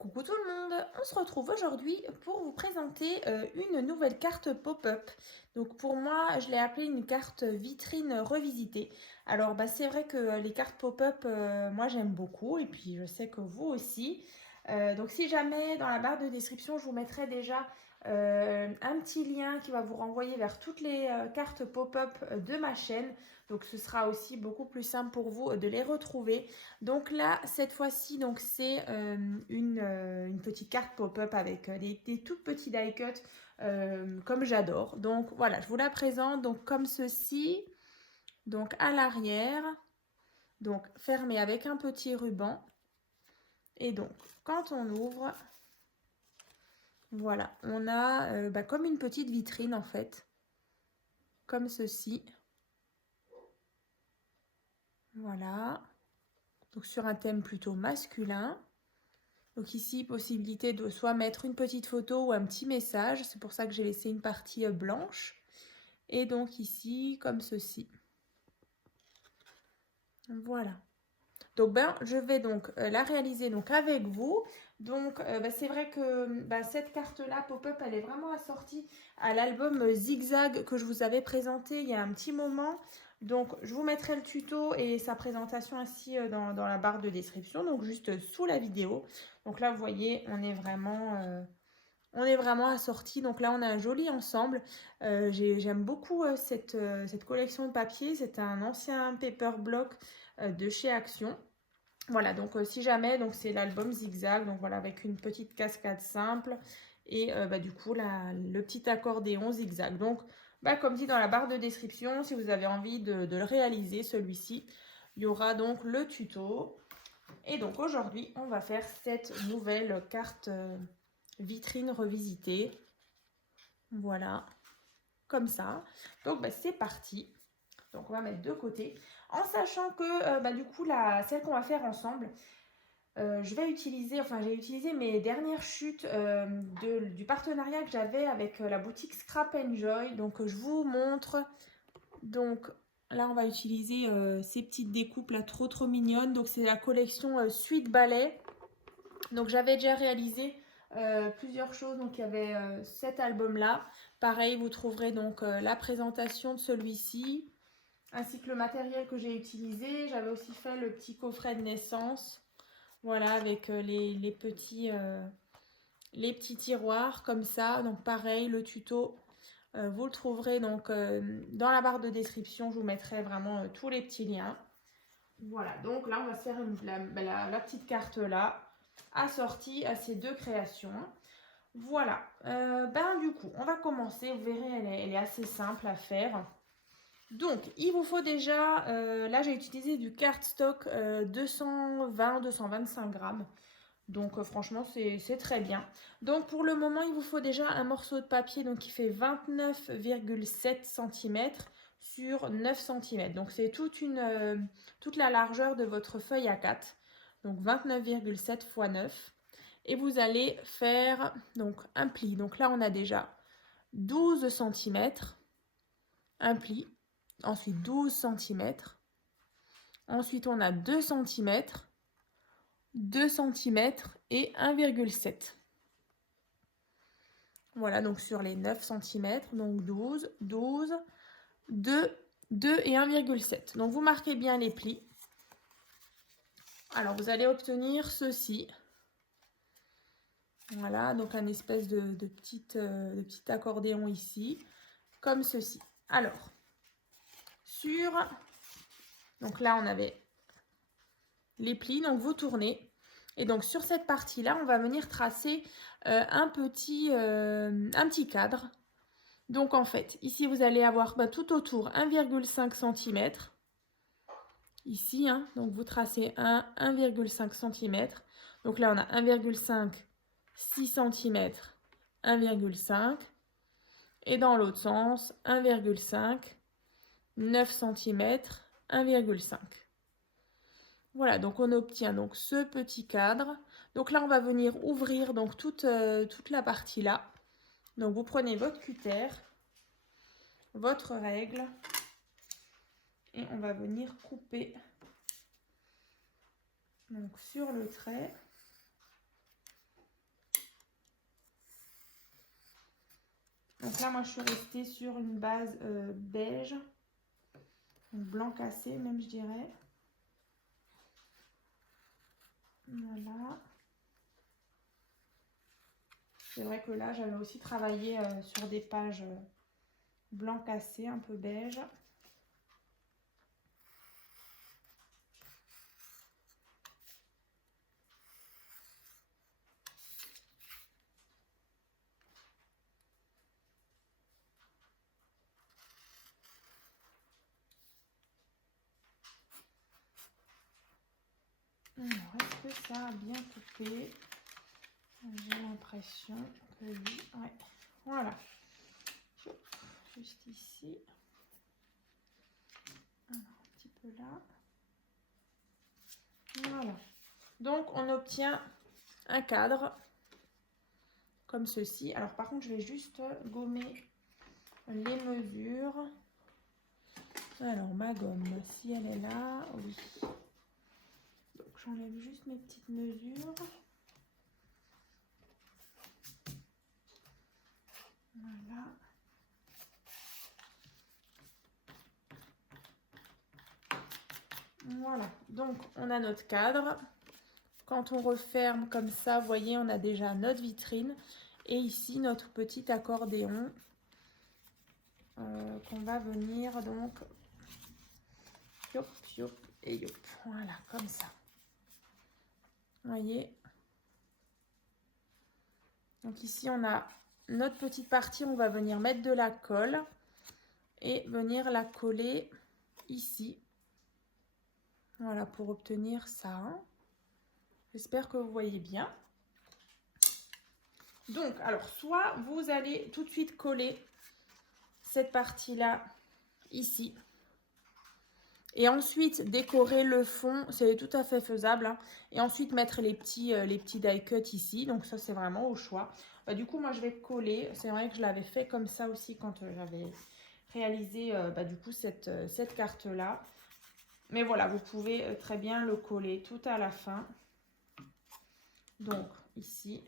Coucou tout le monde, on se retrouve aujourd'hui pour vous présenter une nouvelle carte pop-up. Donc pour moi, je l'ai appelée une carte vitrine revisitée. Alors c'est vrai que les cartes pop-up, moi j'aime beaucoup et puis je sais que vous aussi. Donc si jamais dans la barre de description, je vous mettrai déjà un petit lien qui va vous renvoyer vers toutes les cartes pop-up de ma chaîne. Donc ce sera aussi beaucoup plus simple pour vous de les retrouver. Donc là, cette fois-ci, donc c'est une petite carte pop-up avec des tout petits die cuts comme j'adore. Donc voilà, je vous la présente donc comme ceci. Donc à l'arrière, donc fermé avec un petit ruban. Et donc quand on ouvre, voilà, on a comme une petite vitrine en fait, comme ceci. Voilà, donc sur un thème plutôt masculin. Donc ici, possibilité de soit mettre une petite photo ou un petit message. C'est pour ça que j'ai laissé une partie blanche. Et donc ici, comme ceci. Voilà. Donc je vais donc la réaliser donc avec vous. Donc c'est vrai que cette carte-là, pop-up, elle est vraiment assortie à l'album Zigzag que je vous avais présenté il y a un petit moment. Donc je vous mettrai le tuto et sa présentation ainsi dans la barre de description, donc juste sous la vidéo. Donc là, vous voyez, on est vraiment assortis. Donc là, on a un joli ensemble. J'aime beaucoup cette collection de papier. C'est un ancien paper block de chez Action. Voilà, donc si jamais, donc c'est l'album Zigzag, donc voilà, avec une petite cascade simple et du coup le petit accordéon Zigzag. Donc comme dit dans la barre de description, si vous avez envie de le réaliser, celui-ci, il y aura donc le tuto. Et donc aujourd'hui, on va faire cette nouvelle carte vitrine revisitée. Voilà, comme ça. Donc c'est parti. Donc on va mettre de côté. En sachant que du coup, celle qu'on va faire ensemble, je vais utiliser, enfin j'ai utilisé mes dernières chutes du partenariat que j'avais avec la boutique Scrap Enjoy. Donc je vous montre. Donc là on va utiliser ces petites découpes là trop mignonnes. Donc c'est la collection Sweet Ballet. Donc j'avais déjà réalisé plusieurs choses. Donc il y avait cet album là. Pareil, vous trouverez donc la présentation de celui-ci ainsi que le matériel que j'ai utilisé. J'avais aussi fait le petit coffret de naissance. Voilà, avec les petits tiroirs comme ça. Donc pareil, le tuto, vous le trouverez donc dans la barre de description. Je vous mettrai vraiment tous les petits liens. Voilà, donc là, on va se faire la petite carte là, assortie à ces deux créations. Voilà, du coup, on va commencer. Vous verrez, elle est assez simple à faire. Donc, il vous faut déjà, là j'ai utilisé du cardstock 220-225 grammes. Donc franchement, c'est très bien. Donc pour le moment, il vous faut déjà un morceau de papier donc, qui fait 29,7 cm sur 9 cm. Donc c'est toute la largeur de votre feuille A4. Donc 29,7 x 9. Et vous allez faire donc un pli. Donc là, on a déjà 12 cm. Un pli. Ensuite 12 cm. Ensuite, on a 2 cm. 2 cm et 1,7. Voilà, donc sur les 9 cm, donc 12, 12, 2, 2 et 1,7. Donc vous marquez bien les plis. Alors vous allez obtenir ceci. Voilà, donc un espèce de petit accordéon ici, comme ceci. Alors, donc là on avait les plis, donc vous tournez. Et donc sur cette partie-là, on va venir tracer un petit cadre. Donc en fait, ici vous allez avoir tout autour 1,5 cm. Ici, donc vous tracez 1,5 cm. Donc là on a 1,5, 6 cm, 1,5. Et dans l'autre sens, 1,5, 9 cm, 1,5. Voilà, donc on obtient donc ce petit cadre. Donc là, on va venir ouvrir donc toute la partie là. Donc vous prenez votre cutter, votre règle, et on va venir couper donc sur le trait. Donc là, moi, je suis restée sur une base beige, donc blanc cassé même, je dirais. Voilà. C'est vrai que là, j'avais aussi travaillé sur des pages blanc cassé, un peu beige. Alors, est-ce que ça a bien coupé? J'ai l'impression que oui. Ouais. Voilà. Juste ici. Alors, un petit peu là. Voilà. Donc, on obtient un cadre comme ceci. Alors, par contre, je vais juste gommer les mesures. Alors, ma gomme, si elle est là, oui. Donc, j'enlève juste mes petites mesures. Voilà. Voilà. Donc, on a notre cadre. Quand on referme comme ça, vous voyez, on a déjà notre vitrine. Et ici, notre petit accordéon qu'on va venir donc yop, yop et yop. Voilà, comme ça. Vous voyez. Donc ici, on a notre petite partie. On va venir mettre de la colle et venir la coller ici. Voilà, pour obtenir ça. J'espère que vous voyez bien. Donc, alors, soit vous allez tout de suite coller cette partie-là ici. Et ensuite, décorer le fond, c'est tout à fait faisable. Hein. Et ensuite, mettre les petits die cut ici. Donc ça, c'est vraiment au choix. Du coup, moi, je vais coller. C'est vrai que je l'avais fait comme ça aussi quand j'avais réalisé du coup cette carte-là. Mais voilà, vous pouvez très bien le coller tout à la fin. Donc, ici.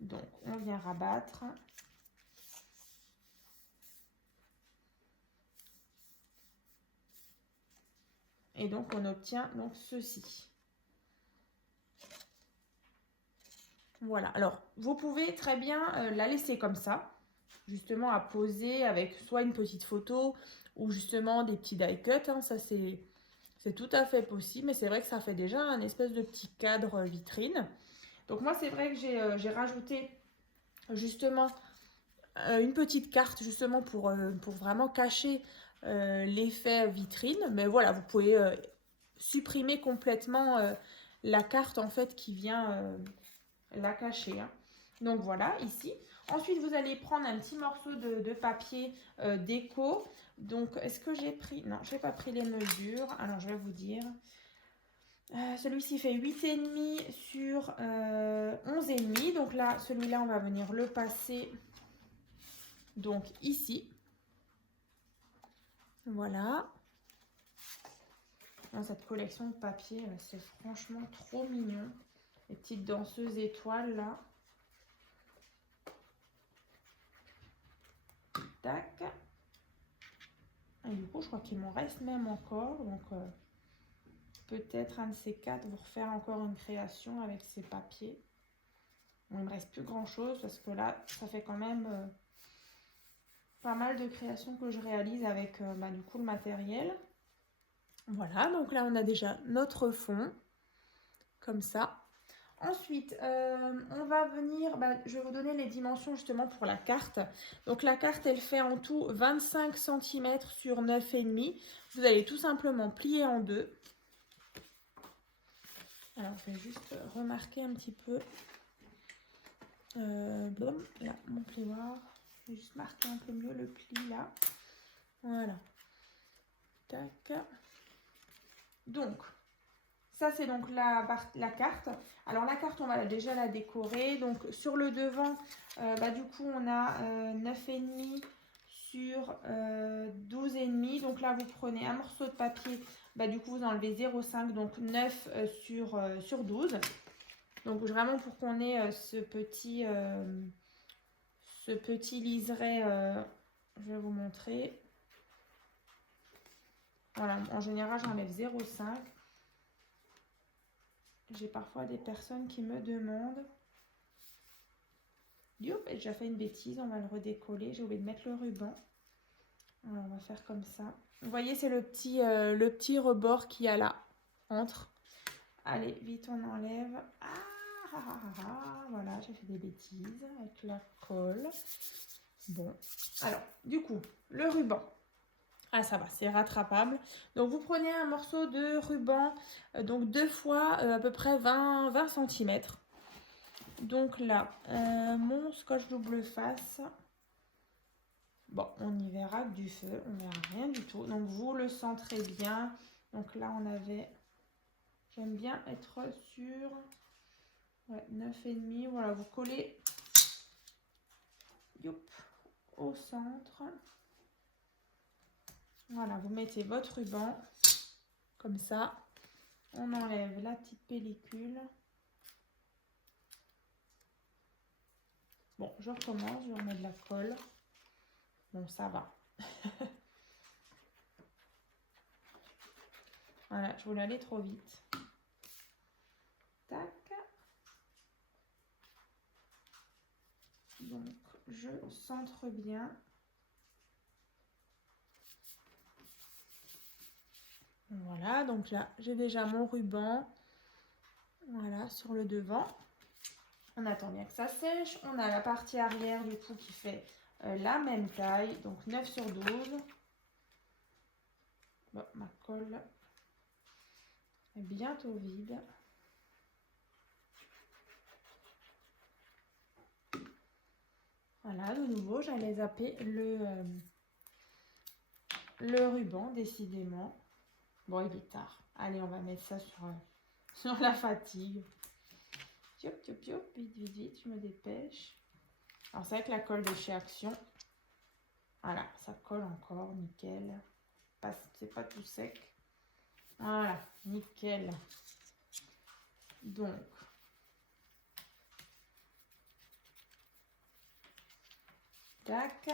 Donc, on vient rabattre. Et donc, on obtient donc ceci. Voilà. Alors, vous pouvez très bien la laisser comme ça, justement à poser avec soit une petite photo ou justement des petits die cut. Hein. Ça, c'est tout à fait possible. Mais c'est vrai que ça fait déjà un espèce de petit cadre vitrine. Donc, moi, c'est vrai que j'ai rajouté justement une petite carte justement pour vraiment cacher l'effet vitrine. Mais voilà, vous pouvez supprimer complètement la carte en fait qui vient la cacher. Hein. Donc voilà, ici. Ensuite, vous allez prendre un petit morceau de papier déco. Donc, est-ce que j'ai pris... Non, je n'ai pas pris les mesures. Alors, je vais vous dire. Celui-ci fait 8,5 sur 11,5. Donc là, celui-là, on va venir le passer donc ici. Voilà. Cette collection de papier, c'est franchement trop mignon. Les petites danseuses étoiles là. Tac. Et du coup, je crois qu'il m'en reste même encore. Donc, peut-être un de ces quatre, vous refaire encore une création avec ces papiers. Bon, il ne me reste plus grand-chose parce que là, ça fait quand même pas mal de créations que je réalise avec du coup le matériel. Voilà, donc là, on a déjà notre fond. Comme ça. Ensuite, on va venir, je vais vous donner les dimensions justement pour la carte. Donc la carte, elle fait en tout 25 cm sur 9,5. Vous allez tout simplement plier en deux. Alors, je vais juste remarquer un petit peu. Là, mon plioir. Je vais juste marquer un peu mieux le pli là. Voilà. Tac. Donc, ça, c'est donc la carte. Alors, la carte, on va déjà la décorer. Donc, sur le devant, du coup, on a 9,5 sur 12,5. Donc là, vous prenez un morceau de papier. Du coup, vous enlevez 0,5, donc 9 sur 12. Donc, vraiment pour qu'on ait ce ce petit liseré, je vais vous montrer. Voilà, en général, j'enlève 0,5. J'ai parfois des personnes qui me demandent. Youp, j'ai déjà fait une bêtise, on va le redécoller. J'ai oublié de mettre le ruban. Alors, on va faire comme ça. Vous voyez, c'est le petit rebord qu'il y a là, entre. Allez, vite, on enlève. Voilà, j'ai fait des bêtises avec la colle. Bon, alors, du coup, le ruban. Ah, ça va, c'est rattrapable. Donc, vous prenez un morceau de ruban, donc 2 fois à peu près 20 cm. Donc là, mon scotch double face. Bon, on y verra que du feu, on verra rien du tout. Donc, vous le centrez bien. Donc là, on avait... J'aime bien être sur... Ouais, 9,5. Voilà, vous collez... Youp, au centre. Voilà, vous mettez votre ruban comme ça. On enlève la petite pellicule. Bon, je recommence, je remets de la colle. Bon, ça va. Voilà, je voulais aller trop vite. Tac. Donc, je centre bien. Voilà, donc là, j'ai déjà mon ruban. Voilà, sur le devant. On attend bien que ça sèche. On a la partie arrière, du coup, qui fait la même taille. Donc, 9/12. Bon, ma colle est bientôt vide. Voilà, de nouveau, j'allais zapper le ruban, décidément. Bon, il est tard. Allez, on va mettre ça sur la fatigue. Tiop, tiop, tiop, vite, vite, vite, je me dépêche. Alors, c'est avec la colle de chez Action. Voilà, ça colle encore, nickel. C'est pas tout sec. Voilà, nickel. Donc, tac.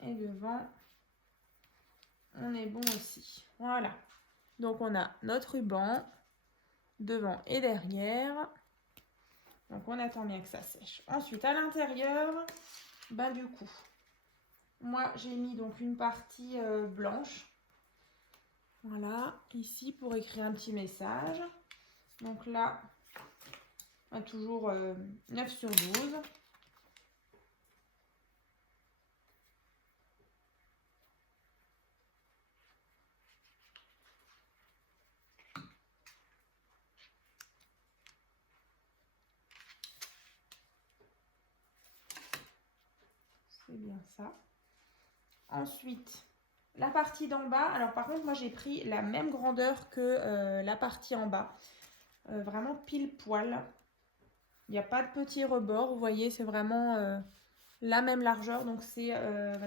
Et devant, on est bon aussi. Voilà. Donc, on a notre ruban devant et derrière. Donc, on attend bien que ça sèche. Ensuite, à l'intérieur, bah du coup, moi, j'ai mis donc une partie blanche. Voilà, ici, pour écrire un petit message. Donc là, toujours 9/12. C'est bien ça. Ensuite, la partie d'en bas. Alors par contre, moi j'ai pris la même grandeur que la partie en bas. Vraiment pile poil. Il n'y a pas de petit rebord. Vous voyez, c'est vraiment la même largeur. Donc c'est,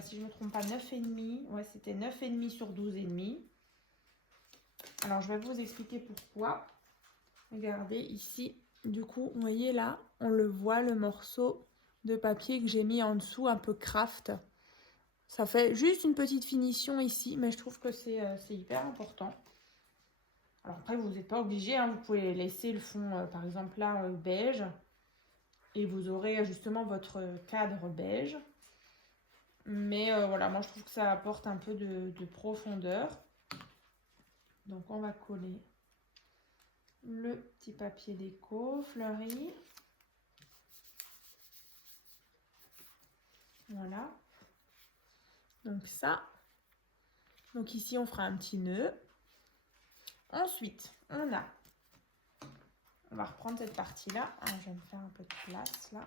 si je ne me trompe pas, 9,5. Ouais, c'était 9,5 sur 12,5. Alors je vais vous expliquer pourquoi. Regardez ici. Du coup, vous voyez là, on le voit, le morceau de papier que j'ai mis en dessous, un peu craft. Ça fait juste une petite finition ici, mais je trouve que c'est hyper important. Alors après, vous n'êtes pas obligé, hein, vous pouvez laisser le fond, par exemple là, beige. Et vous aurez justement votre cadre beige. Mais voilà, moi je trouve que ça apporte un peu de profondeur. Donc on va coller le petit papier déco fleuri. Voilà. Donc ça. Donc ici on fera un petit nœud. Ensuite, on va reprendre cette partie-là. Ah, je vais me faire un peu de place là.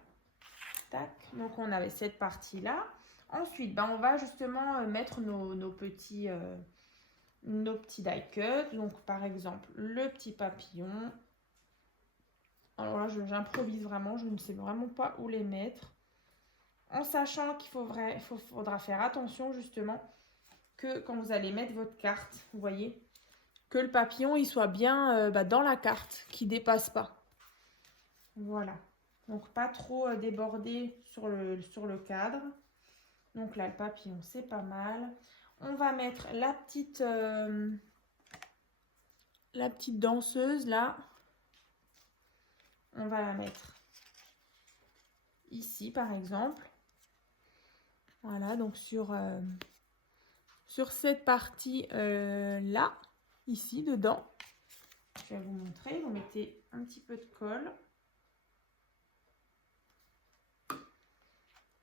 Tac. Donc on avait cette partie-là. Ensuite, on va justement mettre nos petits die cuts. Donc par exemple, le petit papillon. Alors là, j'improvise vraiment. Je ne sais vraiment pas où les mettre. En sachant qu'il faudra faire attention justement que quand vous allez mettre votre carte, vous voyez, que le papillon il soit bien dans la carte, qu'il ne dépasse pas. Voilà. Donc pas trop débordé sur le cadre. Donc là, le papillon, c'est pas mal. On va mettre la petite danseuse là. On va la mettre ici par exemple. Voilà, donc sur cette partie là, ici, dedans. Je vais vous montrer. Vous mettez un petit peu de colle.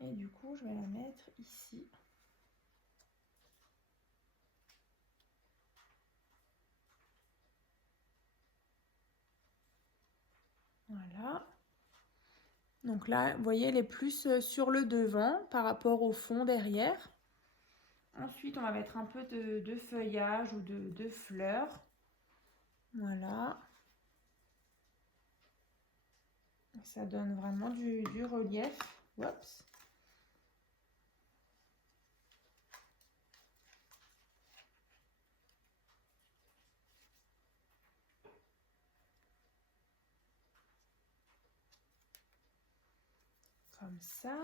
Et du coup, je vais la mettre ici. Voilà. Donc là, vous voyez, elle est plus sur le devant par rapport au fond derrière. Ensuite, on va mettre un peu de feuillage ou de fleurs. Voilà. Ça donne vraiment du relief. Oups. Comme ça.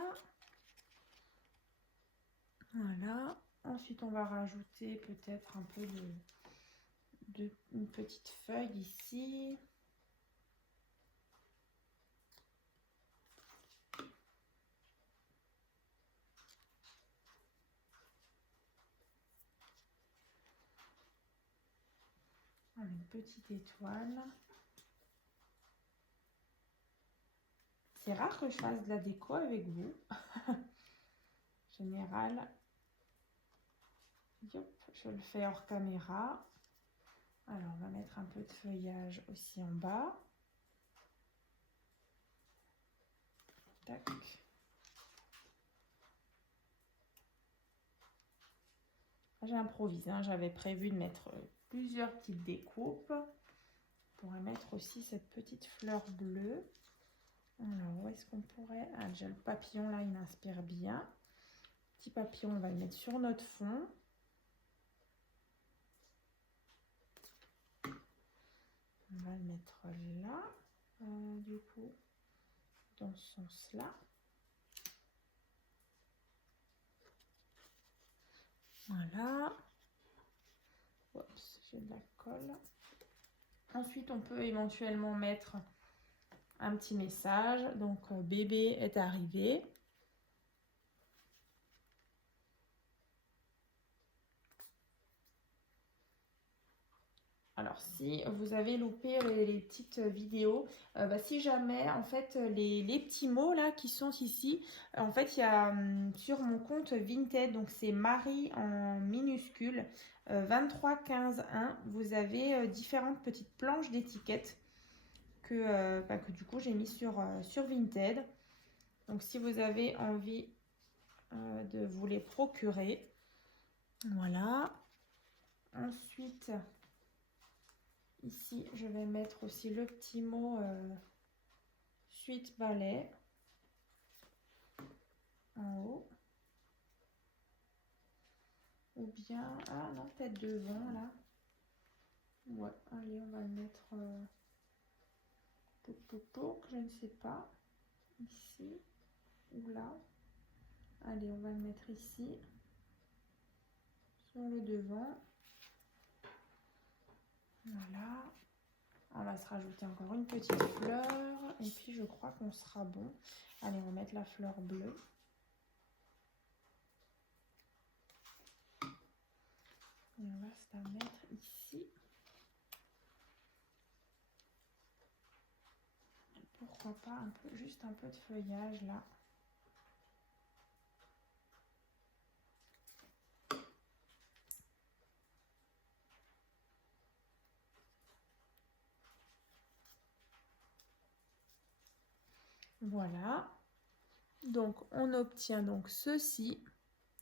Voilà. Ensuite, on va rajouter peut-être un peu une petite feuille ici. Une petite étoile. C'est rare que je fasse de la déco avec vous. En général, je le fais hors caméra. Alors, on va mettre un peu de feuillage aussi en bas. Tac. J'improvise, hein. J'avais prévu de mettre plusieurs petites découpes. On pourrait mettre aussi cette petite fleur bleue. Alors, où est-ce qu'on pourrait... Ah, déjà le papillon, là, il m'inspire bien. Petit papillon, on va le mettre sur notre fond. On va le mettre là, du coup, dans ce sens-là. Voilà. Oups, j'ai de la colle. Ensuite, on peut éventuellement mettre un petit message. Donc, bébé est arrivé. Alors, si vous avez loupé les petites vidéos, si jamais, en fait, les petits mots là qui sont ici, en fait, il y a sur mon compte Vinted, donc c'est Marie en minuscule, 23 15 1, vous avez différentes petites planches d'étiquettes que du coup j'ai mis sur Vinted. Donc, si vous avez envie de vous les procurer, voilà. Ensuite... Ici, je vais mettre aussi le petit mot suite balai en haut. Ou bien, ah non, peut-être devant là. Ouais, allez, on va le mettre je ne sais pas, ici ou là. Allez, on va le mettre ici, sur le devant. Voilà. On va se rajouter encore une petite fleur. Et puis, je crois qu'on sera bon. Allez, on va mettre la fleur bleue. Et on va se la mettre ici. Pourquoi pas juste un peu de feuillage là. Voilà. Donc, on obtient donc ceci.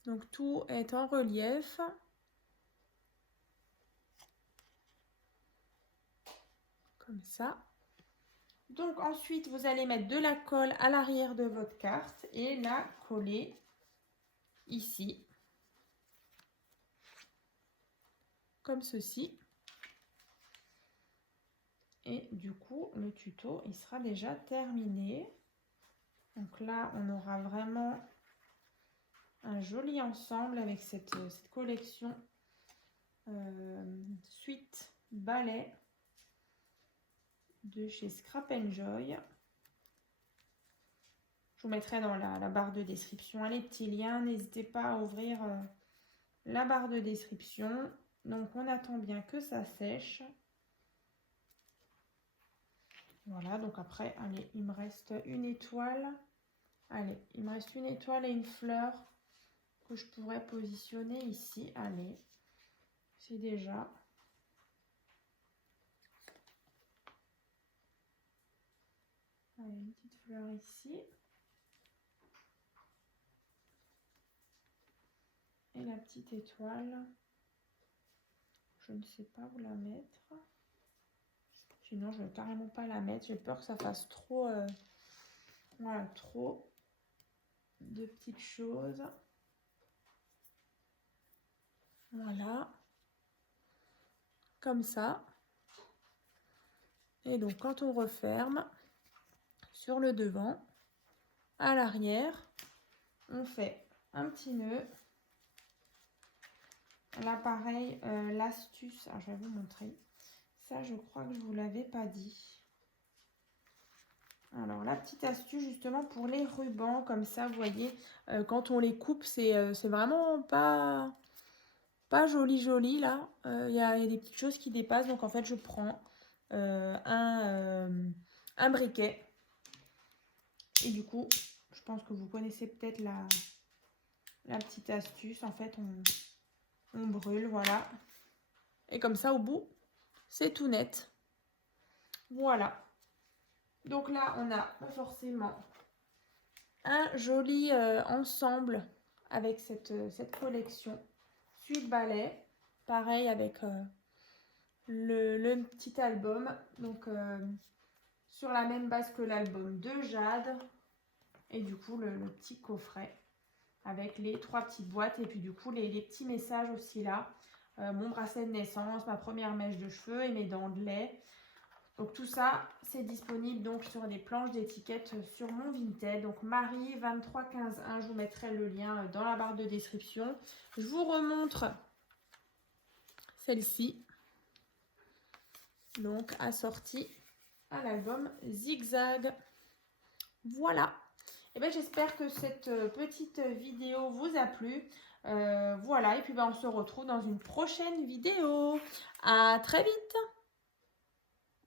Donc, tout est en relief. Comme ça. Donc, ensuite, vous allez mettre de la colle à l'arrière de votre carte et la coller ici. Comme ceci. Et du coup, le tuto, il sera déjà terminé. Donc là, on aura vraiment un joli ensemble avec cette collection Suite Ballet de chez Scrap Joy. Je vous mettrai dans la barre de description les petits liens. N'hésitez pas à ouvrir la barre de description. Donc on attend bien que ça sèche. Voilà, donc après, allez, il me reste une étoile. Allez, il me reste une étoile et une fleur que je pourrais positionner ici. Allez, c'est déjà... Allez, une petite fleur ici. Et la petite étoile, je ne sais pas où la mettre. Sinon, je ne vais carrément pas la mettre. J'ai peur que ça fasse trop, voilà, trop de petites choses. Voilà. Comme ça. Et donc, quand on referme sur le devant, à l'arrière, on fait un petit nœud. Là, pareil, l'astuce, je vais vous montrer. Ça, je crois que je ne vous l'avais pas dit. Alors, la petite astuce, justement, pour les rubans, comme ça, vous voyez, quand on les coupe, c'est vraiment pas joli, là. Il y a des petites choses qui dépassent. Donc, en fait, je prends un briquet. Et du coup, je pense que vous connaissez peut-être la petite astuce. En fait, on brûle, voilà. Et comme ça, au bout, c'est tout net. Voilà. Donc là, on a forcément un joli ensemble avec cette collection Suite Ballet. Pareil avec le petit album. Donc, sur la même base que l'album de Jade. Et du coup, le petit coffret avec les 3 petites boîtes. Et puis du coup, les petits messages aussi là. Mon bracelet de naissance, ma première mèche de cheveux et mes dents de lait. Donc tout ça, c'est disponible donc sur des planches d'étiquettes sur mon Vinted. Donc Marie 2315-1, je vous mettrai le lien dans la barre de description. Je vous remontre celle-ci. Donc assortie à l'album Zigzag. Voilà. Et bien j'espère que cette petite vidéo vous a plu. Voilà, et puis on se retrouve dans une prochaine vidéo. À très vite.